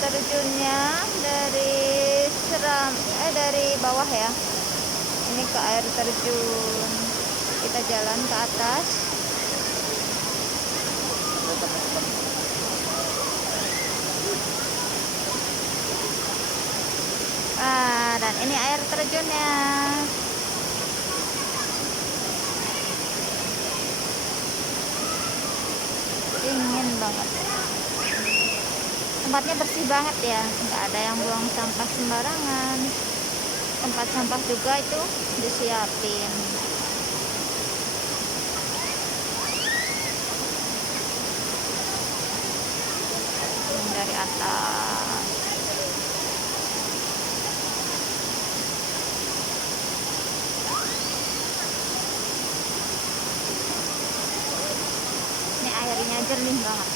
terjunnya dari dari bawah ya. Ini ke air terjun. Kita jalan ke atas. Dan ini air terjunnya. Dingin banget. Tempatnya bersih banget ya, nggak ada yang buang sampah sembarangan. Tempat sampah juga itu disiapin. Dari atas. Ini airnya jernih banget.